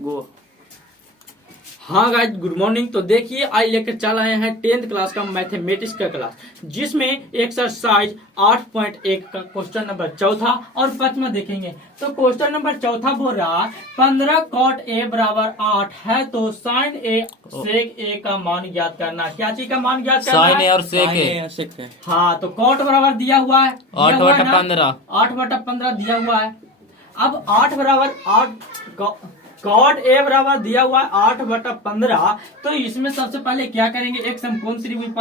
गो। हाँ guys, good morning. तो देखिए आज लेकर चल आए हैं 10th क्लास का मैथमेटिक्स का क्लास, जिसमें एक्सरसाइज 8.1 का क्वेश्चन नंबर चौथा और पांचवा देखेंगे। तो क्वेश्चन नंबर चौथा बोल रहा 15 cot a बराबर 8 है तो sin a sec a का मान ज्ञात करना। क्या चीज का मान ज्ञात करना साइन है? ए और सेक ए। हाँ, तो cot बराबर दिया हुआ है 8/15 8/15 दिया हुआ है। अब 8 बराबर 8 cot a बराबर दिया हुआ है 8/15। तो इसमें सबसे पहले क्या करेंगे, एक समकोण त्रिभुज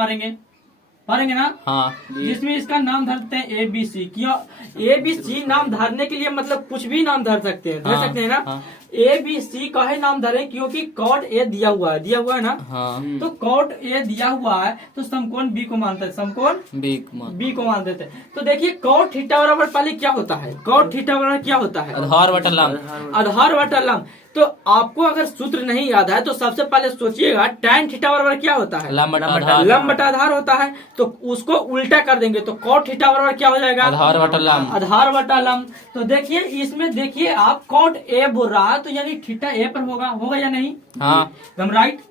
पारेंगे ना। हाँ, जिसमें इसका नाम धरते हैं ए बी सी। क्यों ए बी सी नाम धरने के लिए मतलब कुछ भी नाम धर सकते हैं, हाँ, सकते हैं ना। हाँ, ए बी सी का है नाम धरे क्योंकि cot a दिया हुआ है ना। हाँ, तो cot a दिया हुआ है तो समकोण बी को मानते हैं, समकोण बी को मान देते हैं। तो देखिए cot थीटा बराबर पहले क्या होता है, cot थीटा बराबर क्या होता है? आधार बटा लंब। आधार बटा लंब। तो आपको अगर सूत्र नहीं याद है तो सबसे पहले सोचिएगा tan थीटा बराबर क्या होता है? लंब बटा आधार। लंब बटा आधार होता है। तो उसको उल्टा कर देंगे तो cot थीटा बराबर क्या हो जाएगा? आधार बटा लंब। आधार बटा लंब। तो देखिए इसमें देखिए आप cot a बोल रहा है तो यानी थीटा a पर होगा या नहीं? हाँ, एकदम राइट।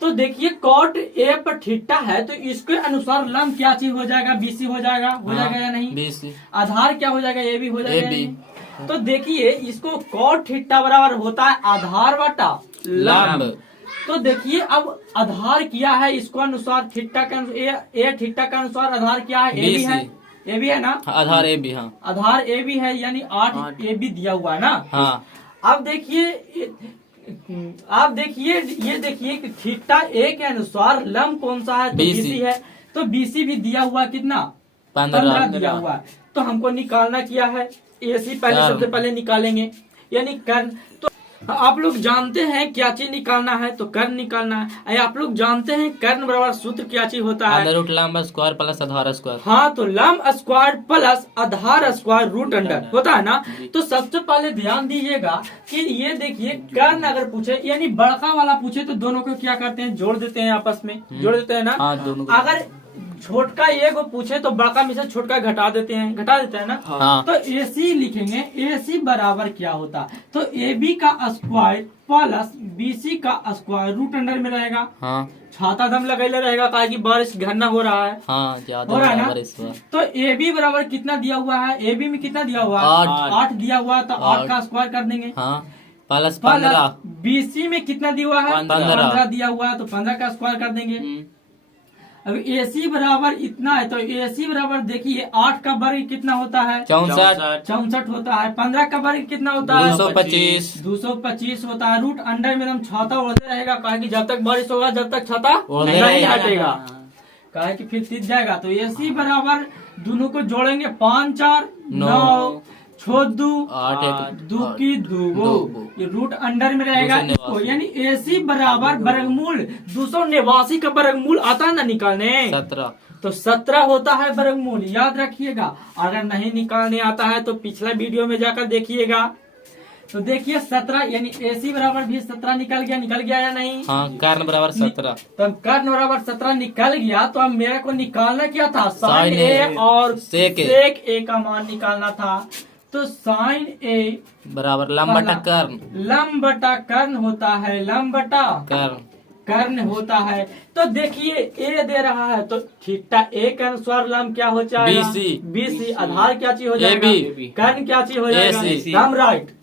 तो देखिए cot a पर थीटा है तो इसके अनुसार लंब क्या चीज हो जाएगा? बीसी हो जाएगा या नहीं? BC। आधार क्या हो जाएगा? ए बी हो जाएगा या AB। नहीं? तो देखिए इसको cot थीटा बराबर होता है आधार बटा लंब। तो देखिए अब आधार क्या है, इसको अनुसार थीटा का ए थीटा का अनुसार आधार क्या है? ए बी है, ए बी है ना। आधार AB। हाँ, आधार ए बी है यानी 8 ए बी दिया हुआ है ना। हाँ, अब देखिए ये देखिए कि थीटा ए के अनुसार लंब कौन सा है? तो BC बीसी है। तो बीसी भी दिया हुआ कितना? 15 दिया हुआ है। तो हमको निकालना क्या है? एसी पहले कर्ण। सबसे पहले निकालेंगे यानी कर्ण। तो आप लोग जानते हैं क्या चीज निकालना है? तो कर्ण निकालना है। आप लोग जानते हैं कर्ण बराबर सूत्र क्या चीज होता है? अंडर रूट लंब स्क्वायर प्लस आधार स्क्वायर। हाँ, तो लंब स्क्वायर प्लस आधार स्क्वायर रूट अंडर होता है ना। तो सबसे पहले ध्यान दीजिएगा कि ये देखिए कर्ण अगर पूछे यानी बड़का वाला पूछे तो दोनों को क्या करते हैं? जोड़ देते हैं, आपस में जोड़ देते हैं ना। हाँ, दोनों को। अगर छोटका ए को पूछे तो बड़का में से छोटका घटा देते हैं ना। हाँ। तो AC लिखेंगे, AC बराबर क्या होता है? तो AB का स्क्वायर प्लस BC का स्क्वायर रूट अंडर में रहेगा। हाँ, छाता दम लगेले रहेगा काहे कि बारिश घना हो रहा है। हाँ, ज्यादा हो रहा है ना। बराबर इस बार। तो AB बराबर कितना दिया हुआ है? AB में कितना दिया हुआ है? 8 दिया हुआ है। तो 8 का स्क्वायर कर देंगे। हाँ, प्लस 15। BC में कितना दिया हुआ है? 15 दिया हुआ है। तो 15 का स्क्वायर कर देंगे। अब AC बराबर इतना है तो AC बराबर देखिए 8 का वर्ग कितना होता है? 64 होता है। 15 का वर्ग कितना होता है? 225 होता है। रूट अंडर में हम छाता उड़ते रहेगा काहे कि जब तक बारिश होगा जब तक छाता उड़ते नहीं रहेगा। हटेगा, काहे कि फिर सीध जाएगा। तो AC बराबर दोनों को जोड़ेंगे 5 4 9 6 2 8 दो की दो, ये रूट अंडर में रहेगा। इसको यानी AC बराबर वर्गमूल 289 का वर्गमूल आता है ना निकालने। 17। तो 17 होता है वर्गमूल, याद रखिएगा। अगर नहीं निकालने आता है तो पिछला वीडियो में जाकर देखिएगा। तो देखिए 17 यानी AC बराबर भी 17 निकल गया या नहीं? हाँ, कर्ण बराबर 17। तो कर्ण बराबर 17 निकल गया। तो अब मेरे को निकालना क्या था? साइन A और सेक A का मान निकालना था। तो साइन A बराबर लंब बटा कर्ण। लंब बटा कर्ण होता है, लंब बटा कर्ण होता है। तो देखिए A दे रहा है तो थीटा A के अनुसार लंब क्या हो जाएगा? BC। आधार क्या चीज हो जाएगा? कर्ण क्या चीज हो जाएगा? हम राइट।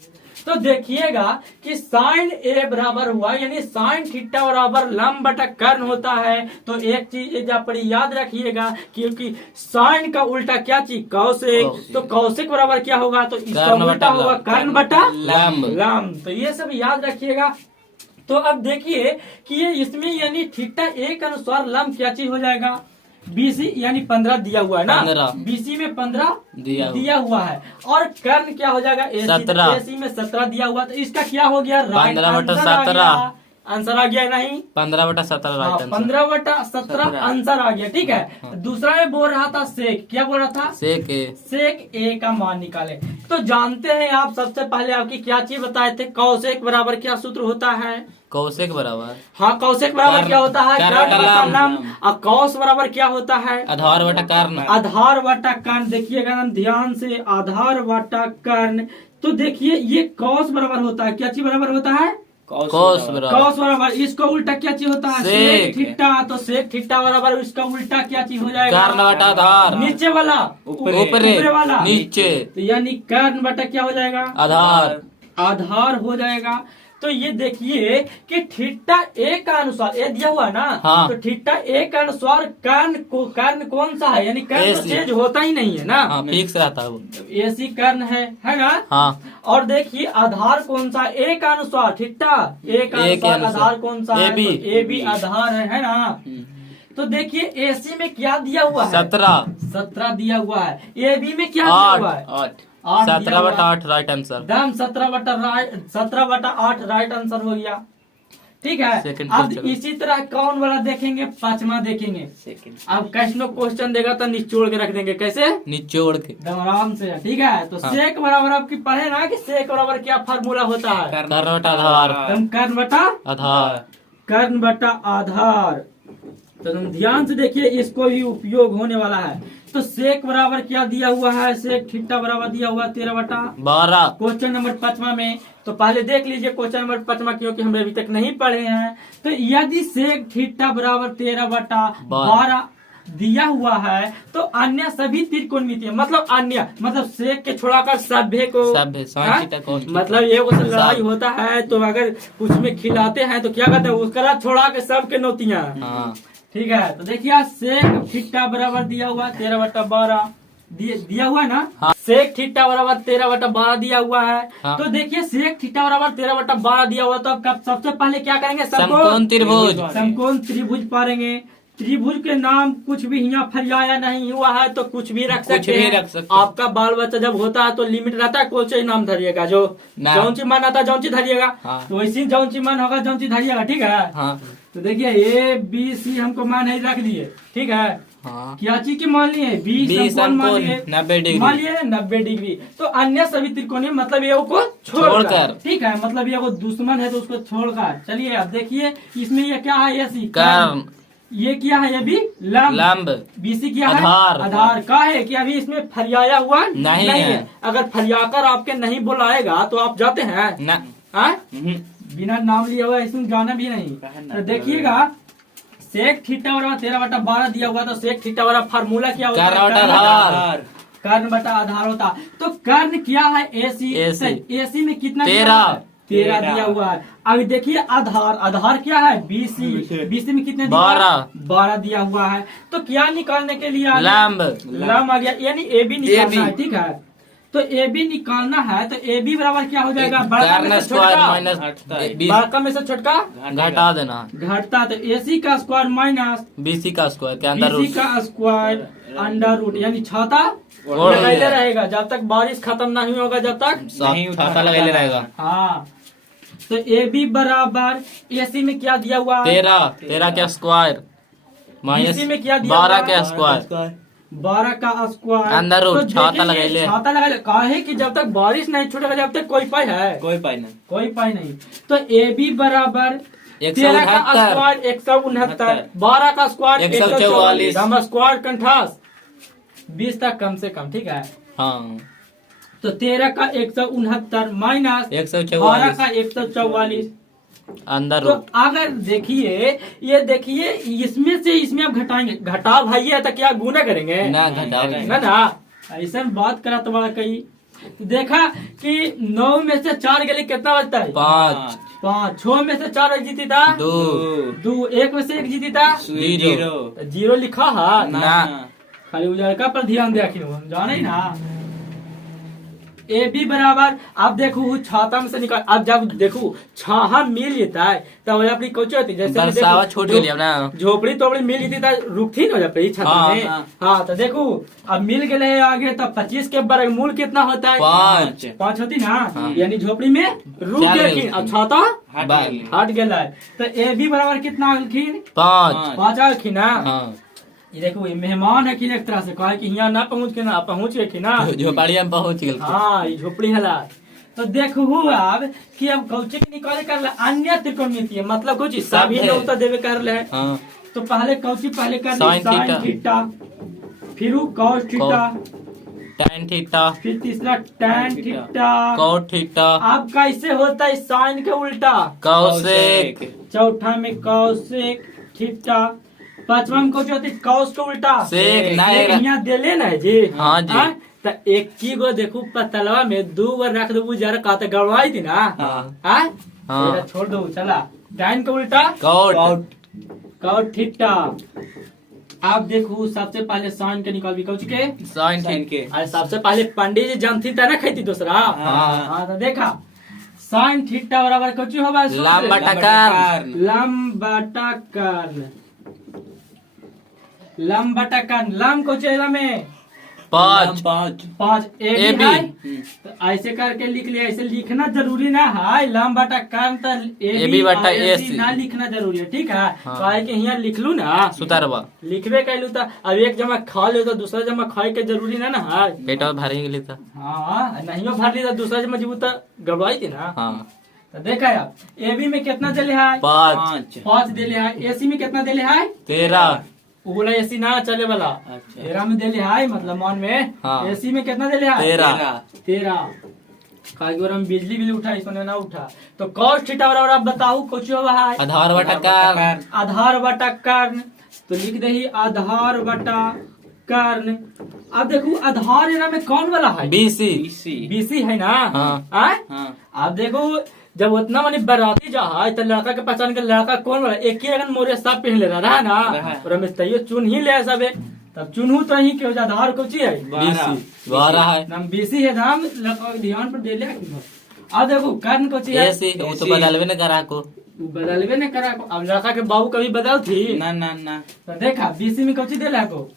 तो देखिएगा कि साइन A बराबर हुआ यानी साइन थीटा बराबर लंब बटा कर्ण होता है। तो एक चीज पर याद रखिएगा क्योंकि साइन का उल्टा क्या चीज? कौशिक। तो कौशिक बराबर क्या होगा? तो इसका उल्टा होगा कर्ण बटा लंब। तो ये सब याद रखिएगा। तो अब देखिए कि ये इसमें यानी थीटा A के अनुसार लंब क्या चीज हो जाएगा? BC यानी 15 दिया हुआ है ना। 15। BC में 15 दिया हुआ है और कर्ण क्या हो जाएगा? 17। AC में 17 दिया हुआ। तो इसका क्या हो गया? 15/17 आंसर आ गया नहीं? 15/17 राइट आंसर। 15/17 आंसर आ गया। ठीक है। दूसरा में बोल रहा था सेक, क्या बोल रहा था? सेक A का मान निकाले। तो जानते हैं आप सबसे पहले आपकी क्या चीज बताए थे? कौशिक बराबर क्या सूत्र होता है? कौशिक बराबर। हाँ, कौशिक बराबर क्या होता है? कर्ण बटा लंब। और कौश बराबर क्या होता है? आधार बटा कर्ण। आधार बटा कर्ण। देखिएगा ना ध्यान से, आधार बटा कर्ण। तो देखिए ये कौश बराबर होता है, क्या चीज बराबर होता है? कोस बराबर कॉस बराबर इसको उल्टा क्या चीज होता है? सेक। Sec theta. तो सेक थीटा बराबर इसका उल्टा क्या चीज हो जाएगा? कर्ण बटा आधार नीचे वाला ऊपरे वाला नीचे तो यानी कर्ण बटा क्या हो जाएगा? आधार आधार हो जाएगा। तो ये देखिए कि थीटा ए का अनुसार ये दिया हुआ है ना, हाँ। तो थीटा ए का अनुसार कर्ण कौन सा है? यानी कर्ण तो AC चेंज होता ही नहीं है ना, हाँ फिक्स रहता है वो। एसी कर्ण है ना। हाँ और देखिए आधार कौन सा? ए का अनुसार थीटा ए का ए के अनुसार अनुसार। आधार कौन सा है? AB। तो ए बी आधार है ना। तो देखिए एसी में क्या दिया हुआ है? 17 दिया हुआ है। ए बी में क्या दिया हुआ है? 8 8 दिया 17 हुआ बटा है। 8 राइट आंसर। दाम 17/8 राइट आंसर हो गया। ठीक है। Second अब question। इसी तरह कौन वाला देखेंगे? पांचवा देखेंगे। अब कैसनो क्वेश्चन देगा तो निचोड़ के रख देंगे। कैसे? निचोड़ के एकदम आराम से। ठीक है। तो हाँ। सेक बराबर आपकी पढ़े ना कि सेक बराबर क्या फार्मूला होता है? कर्ण बटा आधार एकदम कर्ण बटा आधार कर्ण बटा आधार। तो तुम ध्यान से देखिए, इसको भी उपयोग होने वाला है। तो सेक बराबर क्या दिया हुआ है? सेक थीटा बराबर दिया हुआ 13/12 क्वेश्चन नंबर 5वां में। तो पहले देख लीजिए क्वेश्चन नंबर 5वां, क्योंकि हम अभी तक नहीं पढ़े हैं। तो यदि सेक थीटा बराबर 13/12 दिया हुआ है तो अन्य सभी त्रिकोणमितीय मतलब अन्य मतलब सेक के छोड़ाकर सभ्य को साइन थीटा cos थीटा। मतलब ये कुछ लड़ाई होता है तो अगर कुछ में खिलाते हैं तो क्या कहते हैं? उसका छोड़ा के सबके नोतियां। हाँ ठीक है। तो देखिए सेक थीटा बराबर दिया हुआ 13/12 दिया हुआ है ना। हाँ। सेक थीटा बराबर 13/12 दिया हुआ है। हाँ। तो देखिए सेक थीटा बराबर 13/12 दिया हुआ, तो अब सबसे पहले क्या करेंगे? समकोण त्रिभुज। समकोण त्रिभुज पारेंगे। त्रिभुज के नाम कुछ भी यहाँ फरियाया नहीं हुआ है तो कुछ भी रख सकते हैं। आपका बाल बच्चा जब होता है तो लिमिट रहता है, कौन सा नाम धरिएगा? जो जौनची मन आता है जौनची धरिएगा। हाँ। तो वैसे जौनची मन होगा जौनची धरिएगा। ठीक है। हाँ तो देखिए ए बी सी हमको मान ही रख दिए। ठीक है। हाँ क्या चीज की मान लिए? बी समकोण मान लिए 90 डिग्री मान लिए 90 डिग्री। तो अन्य सभी त्रिकोणीय मतलब ये को छोड़कर। ठीक है। मतलब ये को दुश्मन है तो उसको छोड़कर। चलिए अब देखिए इसमें ये क्या है? एसी कर्ण। ये क्या है? ये भी लंब। बीसी क्या है? आधार का है कि अभी इसमें फरियाया हुआ नहीं है। अगर फरियाकर आपके नहीं बुलाएगा तो आप जाते हैं ना। बिना नाम लिए हुआ इसमें जाना भी नहीं। तो देखिएगा सेक थीटा बराबर 13/12 दिया हुआ, तो सेक थीटा बराबर फार्मूला क्या होता है? कर्ण बटा आधार होता। तो कर्ण क्या है? एसी। एसी में कितना? 13 दिया हुआ है। अभी देखिए आधार क्या है? बीसी। बीसी में कितने? 12 दिया हुआ है। तो क्या निकालने के लिए? लंब आ गया, यानी ए बी निकालना है। ठीक है। तो ए बी निकालना है तो ए बी बराबर क्या हो जाएगा? बड़ा में से छोटका घटा देना। घटता। तो एसी का स्क्वायर माइनस बीसी का स्क्वायर के अंदर बीसी का स्क्वायर अंडर रूट, यानी छाता लगाए रहेगा जब तक बारिश खत्म नहीं होगा, जब तक छाता लगाए रहेगा। हाँ। तो ए बी बराबर एसी में क्या दिया हुआ? 13 का स्क्वायर माइनस में क्या दिया? 12 का स्क्वायर 12 का स्क्वायर अंदर रूट। छाता लगा ले। छाता लगा ले। काहे कि जब तक बारिश नहीं छूटेगा जब तक कोई पाई है? कोई पाई नहीं। तो ए बी बराबर 13 का स्क्वायर 169, 12 का स्क्वायर 144, हम स्क्वायर कंठास 20 तक कम से कम। ठीक है। हाँ। तो 13 का 169 माइनस 12 का 144 अंदर तो अगर देखिए ये देखिए इसमें से इसमें आप घटाएंगे। घटा भाई है तो क्या गुना करेंगे? ना ना ऐसा बात करा तो बड़ा कही। देखा कि 9 में से 4 गले कितना बचता है? 5। 6 में से 4 जीती था 2। 1 में से 1 जीती था 0 लिखा है ना। खाली उजाड़का पर ध्यान दिया जाने ना। ए बी बराबर आप देखो छाता में से निकाल। अब जब देखो छाहा मिल लेता है तब अपनी कोची होती जैसे छोड़ लिया ना। झोपड़ी तोपड़ी मिल लेती था रुकती ना जब छाता में। हाँ। तो देखो अब मिल गए आगे तब 25 के वर्गमूल कितना होता है? 5 होती ना। यानी झोपड़ी में रुक गई अब छाता हट गया। तो ए बी बराबर कितना आखिर? 5 आखिर ना। ये देखो ये मेहमान है कि एक तरह से कहा कि यहाँ ना पहुँच के ना झोपड़ी में पहुँच गए। हाँ ये झोपड़ी हला। तो देखो अब कि अब कौचे के निकाले कर ले अन्य त्रिकोणमितीय मतलब कुछ सभी लोग तो देवे कर ले। तो पहले कौची पहले कर साइन थीटा फिर कॉस थीटा टैन थीटा फिर तीसरा tan थीटा। कॉट थीटा अब कैसे होता है साइन के उल्टा? कौसेक चौथा में कौसेक थीटा। पांचवा में कुछ होती कौस के उल्टा सेक। सेक यहाँ देले ना जी। हाँ जी। हाँ? तो एक की गो देखू पतलवा में 2 बार रख दो जरा कहते गड़वाई थी ना। हाँ। हाँ? हाँ। तेरा छोड़ दो चला। tan के उल्टा कॉट कौट थीटा। आप देखो सबसे पहले साइन के निकाल भी कौच के साइन साइन थीटा के अरे सबसे पहले पंडित जी जानती था ना खेती दूसरा। हाँ तो देखा साइन थीटा बराबर कुछ होगा लंब बटा कर्ण लंब बटा कर्ण। लंब बटा कर्ण लंब को चेहरा में 5 5 ए AB। भी है तो ऐसे करके लिख लिया। ऐसे लिखना जरूरी ना है लंब बटा कर्ण तो ए AB बी बटा और AC AC ना लिखना जरूरी है ठीक है। हाँ। काहे के यहाँ लिख लू ना सुतारवा लिखबे कैलू तो अब एक जमा खा ले तो दूसरा जमा खाए के जरूरी ना है। पेट भारी गेली था हाँ नहीं भर ली तो दूसरा जमा जीबू तो गड़बड़ाई थी ना। हाँ तो देखा आप ए बी में कितना दिले है 5 5 दिले है। एसी में कितना दिले है 13 वो बोला एसी ना चले वाला अच्छा। 13 में दिले है मतलब मान में। हाँ। एसी में कितना दिले है 13 13 बिजली बिल उठा इसमें ना उठा तो कॉस थीटा बराबर आप बताओ कुछ हुआ है आधार बटा कर्ण आधार बटा कर्ण। तो लिख दही आधार बटा कर्ण। अब देखो आधार एरा में कौन वाला है BC बीसी है ना। हाँ। हाँ? अब देखो जब उतना मानी बराती जा है तो लड़का के पहचान के लड़का कौन वाला एक ही रंग मोरे सब पहन ले रहा है ना। और हमें तैयो चुन ही ले सब तब चुनू तो ही के आधार कुछ है BC 12 है नाम बीसी है नाम ध्यान पर दे ले। अब देखो कर्ण को चाहिए AC वो तो बदलवे न करा को बदलवे ने करा को। अब लड़का के बाबू कभी बदल थी ना ना ना तो देखा बीसी में कुछ दिला को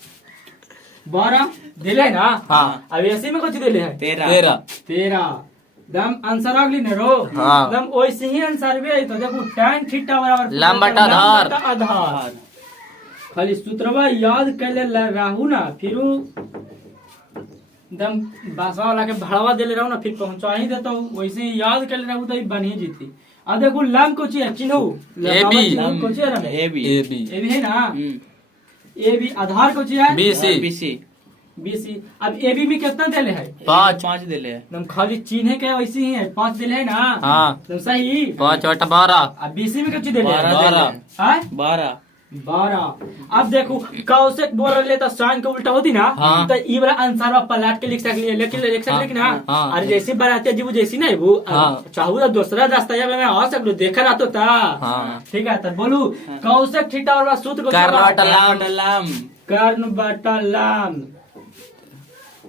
12 दिले ना। हाँ। अब एसी में कुछ दिले है 13 दम आंसर अगली ने रो हाँ। दम वैसे ही आंसर भी है। तो देखो tan थीटा बराबर लंब बटा आधार। आधार खाली सूत्रवा याद कर ले रहू ना फिर दम बासवा वाला के भाड़वा दे ले रहू ना फिर पहुंचा ही देता हूँ वैसे ही याद कर ले रहू तो बन ही जीती। अब देखो लंब को चाहिए चिन्हू AB। को चाहिए ए बी ए भी है ना ए भी आधार को चाहिए BC बीसी। अब ए बी में कितना दिले है 5 दिले है एकदम खाली चिन्ह के वैसे ही है 5 दिले है ना। हाँ एकदम सही। 5 बटा 12 अब बीसी में कितनी दिले 12 12। अब देखो कौशिक बोल रहे तो साइन के उल्टा होती ना। हाँ। तो ई वाला आंसर पलट के लिख सकली लेकिन लिख सकली ना। हाँ। अरे जैसे बराती जीव जैसी नहीं वो हाँ। चाहू तो दूसरा रास्ता या मैं आ सकलू देखा रहा तो था। हाँ। ठीक है तो बोलू कौशिक थीटा और सूत्र को कर्ण बटा लाम कर्ण बटा लाम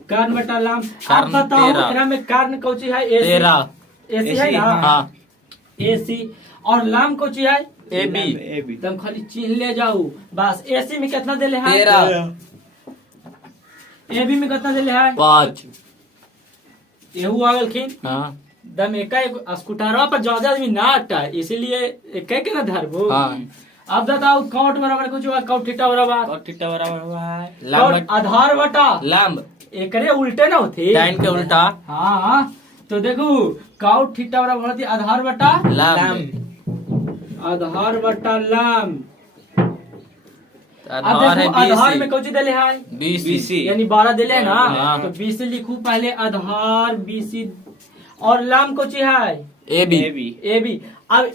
कर्ण बटा लाम। अब कर्ण बताओ 13 एकरा में कर्ण कौची है एसी 13 एसी है ना। हाँ एसी और लाम कौची है AB ए बी तुम खाली चिन्ह ले जाओ बस। एसी में कितना दिले है 13 एबी में कितना दिले है 5 एहू आ गलखिन हाँ दम एका स्कूटरवा पर ज्यादा आदमी ना अट्टा इसीलिए एक के ना धरबो। हाँ अब बताओ काउंट बराबर कुछ हुआ काउंट थीटा बराबर और थीटा बराबर हुआ है काउंट आधार बटा लंब एकरे उल्टे ना होती tan के उल्टा हाँ तो देखो काउंट थीटा बराबर होती आधार बटा लंब आधार बटा लंब। अब आधार है देखो आधार में 20 कौन दिले है BC यानी 12 दिले है ना। हाँ। तो 20 लिखू पहले आधार BC और लाम को है AB ए बी। अब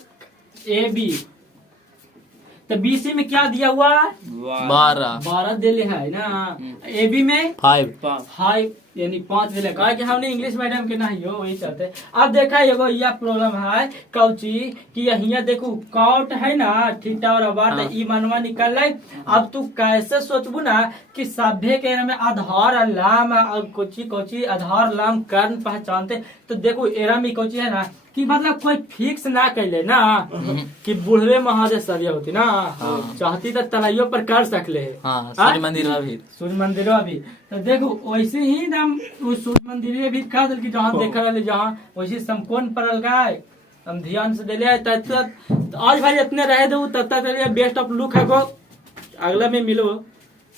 ए बी तो BC में क्या दिया हुआ 12 दिले है ना। ए बी में 5 5 यानी 5 दिले कहा कि हमने इंग्लिश मीडियम के नहीं हो वही चाहते। अब देखा एगो यह प्रॉब्लम है कौची कि यहाँ देखो काउट है ना थीटा और अबार हाँ। ई मनवा निकल रहा। अब तू कैसे सोचबू ना कि सभ्य के में आधार और लाम और कोची कोची आधार लाम कर्ण पहचानते। तो देखो एरा में कोची है ना कि मतलब कोई फिक्स ना कैले ना कि बुढ़वे महादेव सरिया होती ना। हाँ। चाहती तो तलाइयों पर कर सकले हाँ सूर्य मंदिर भी सूर्य मंदिर भी। तो देखो वैसे ही नाम उस सूर्य मंदिर भी कह दिल की जहाँ देखा रहे जहाँ वैसे समकोण पड़ल गाय हम ध्यान से दिले तब आज भाई इतने रह दो तब तक बेस्ट ऑफ लुक है को अगला में मिलो।